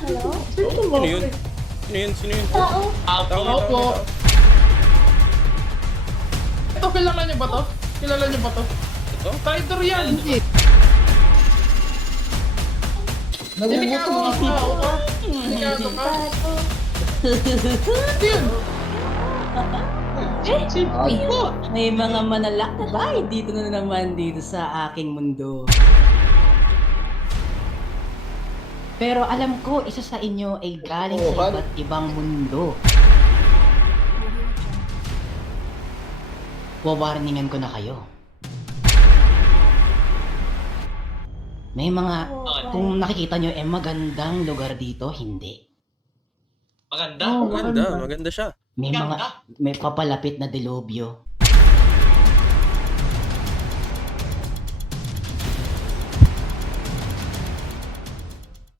Hello? Sino yun? Sino yun? Sino yun? Tao? Tao Opo. tao. Ito, kilala niyo ba to? Kilala niyo ba to? Ito? Traitor yan! Delikado Nagugutom ka ako. ba? Delikado ka? Tao? Ano yun? Ay, May mga manalakbay dito na naman dito sa aking mundo. Pero alam ko, isa sa inyo ay galing sa iba't ibang mundo. Wawarningan ko na kayo. May mga, kung nakikita nyo, magandang lugar dito, hindi. Maganda. Oh, Maganda. Maganda siya. May papalapit na delubyo.